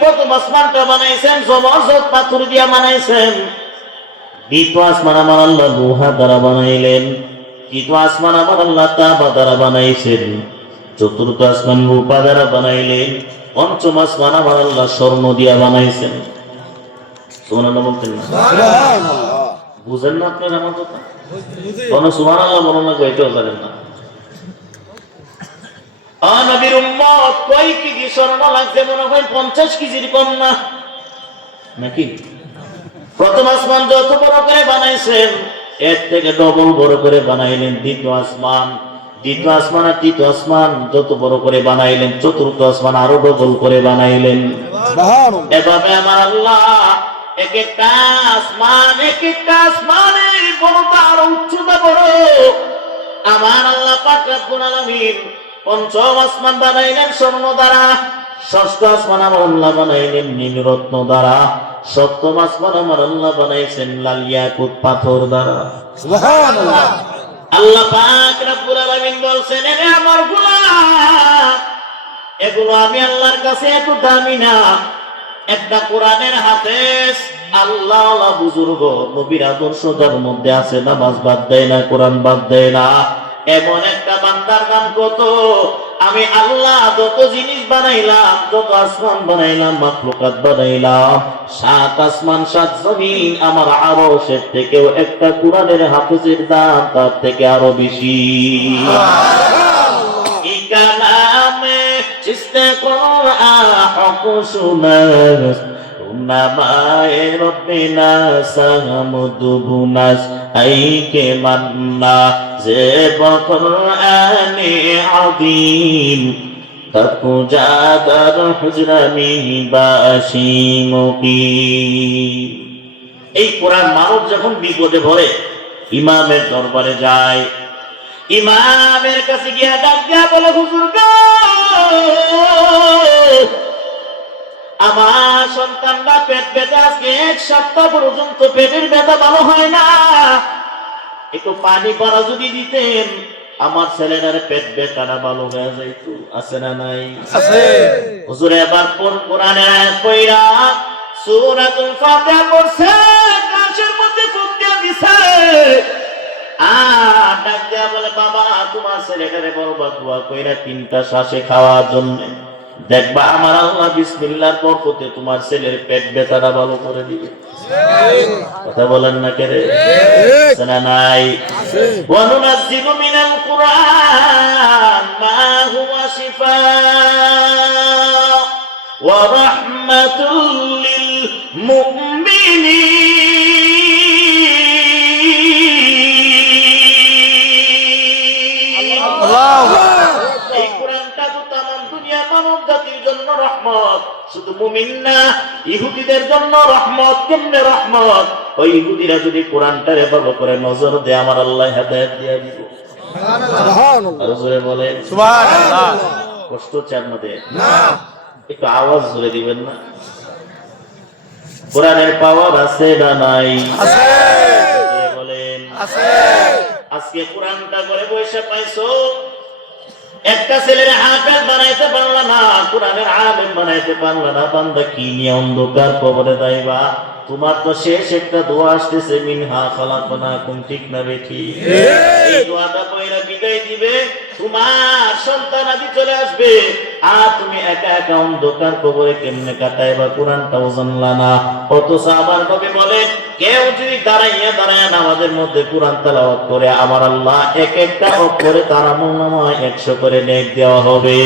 প্রথম আসমানটা বানাইছেন জবরদস্ত পাথর দিয়া বানাইছেন। দ্বিতীয় আসমান আমার আল্লাহ লোহা দ্বারা বানাইলেন। তৃতীয় আসমান আমার আল্লাহ তামা দ্বারা বানাইছেন। চতুর্থ আসমান রূপা দ্বারা বানাইলেন। পঞ্চম আসমান আমার আল্লাহ স্বর্ণ দিয়া বানাইছেন। সুবহানাল্লাহ বলতেন না? বুঝেন না আপনার আমার কথা? কোন সুবহানাল্লাহ বলেন না, এটাও জানেন না। নবীর উম্মত কয় কেজি স্বর্ণ লাগছে? মনে হয় 50 কেজির কম না নাকি? প্রথম আসমান যত বড় করে বানাইছেন এর থেকে ডবল বড় করে বানাইলেন দ্বিতীয় আসমান। দ্বিতীয় আসমান আর তৃতীয় আসমান যত বড় করে বানাইলেন, চতুর্থ আসমান আরো ডবল করে বানাইলেন। এভাবে আমার আল্লাহ এক একটা আসমানের বড়টা আরো উচ্চতা বড়। আমার আল্লাহ পাক রব্বুল আলামিন পঞ্চম আসমান বানাইলেন স্বর্ণ দ্বারা, ষষ্ঠ আসমান আমার আল্লাহ বানাইলেন নীলরত্ন দ্বারা, সপ্তম আসমান আমার আল্লাহ বানাইছেন লাল ইয়াকুত পাথর দ্বারা। সুবহানাল্লাহ। আল্লাহ পাক রব্বুল আলামিন বলছেন, এরে আমার গোলাম, এগুলো আমি আল্লাহর কাছে এত দামি না। একটা কোরআনের হাফেজ আল্লাহ বুজুর্গ নবীর আদর্শ যার মধ্যে আছে, নামাজ বাদ দেয় না, কোরআন বাদ দেয় না, এমন একটা বান্দার নাম কত। আমি আল্লাহ যত জিনিস বানাইলাম, যত আসমান বানাইলাম, মাখলুকাত বানাইলাম, 7 আসমান 7 জমিন, আমার আরশের থেকেও একটা কোরআনের হাফেজের দাম তার থেকে আরো বেশি। এই কালামে জিসনে কোরআন হক সুনাস নামায়ে রব্বিনা সাহামুদুবুনাস আইকে মান্না যে বকরআনে আযীম তাকু জাদার হুজরামি বাশিমুকি। এই কোরআন মানব যখন বিপদে পড়ে ইমামের দরবারে যায়, ইমামের কাছে গিয়ে ডাক দিয়া বলে, হুজুর গো, আমার সন্তানরা পেট ব্যথা, আজকে 1 সপ্তাহ পর্যন্ত পেটের ব্যথা ভালো হয় না, একটু পানি পড়া যদি দিতেন আমার ছেলেটার পেট ব্যথাটা ভালো হয়ে যাইতো। আছে না নাই? আছে। হুজুর এবার কোন কোরআনের আয়াত পড়া সূরাতুল ফাতিহা পড়ছে, কাশের মধ্যে ফুক দিয়া দিছে, আর ডাক দিয়া বলে, বাবা তোমার ছেলেটারে বলবা দোয়া কইরা 3টা শ্বাসে খাওয়ার জন্য, দেখবা আমার আল্লাহ বিসমিল্লাহর বরকতে তোমার ছেলের পেট ব্যথাটা ভালো করে দিবে। কথা বলেন না কেরে? আছে না নাই? ওয়া নুনাজ্জিলু মিনাল কুরআন মা হুয়া শিফাa'un ওয়া রাহমাতুল লিল মুমিনিন। আল্লাহু এই কোরআনটা তো তামাম দুনিয়া মানব জাতির জন্য রহমত, শুধু মুমিন না, ইহুদিদের জন্য রহমত। কেমনে রহমত? ওই ইহুদিরা যদি কোরআনটারে ভালো করে নজর দেয়, আমার আল্লাহ হেদায়েত দিয়ে দিব। সুবহানাল্লাহ। জোরে বলে সুবহানাল্লাহ। কষ্ট হচ্ছে আপনাদের? না, একটু আওয়াজ জোরে দিবেন না? কোরআনের পাওয়ার আছে না নাই? আছে। বলেন আছে। আজকে কোরআনটা করে বসে পাইছো, একটা ছেলের হাফেজ বানাইতে পারলা না, কোরআনের আলেম বানাইতে পারলা না, বান্দা কি নিয়ে অন্ধকার কবরে যাইবা? তোমার তো শেষ একটা দোয়া আসতেছে, মিনহা খালাকনাকুম, ঠিক না বেঠি? এই দোয়াটা কইরা বিদায় দিবে, তোমার সন্তান আদি চলে আসবে, আর তুমি একা একা অন্ধকার কবরে কেমনে কাটাইবা? কোরআনটাও জানলা না। অথচ আমার নবী বলেন, কেউ যদি দাঁড়াইয়া নামাজের মধ্যে কোরআন তেলাওয়াত করে, আমার আল্লাহ এক একটা অক্ষরে তার আমলনামায় 100 করে নেক দেওয়া হবে।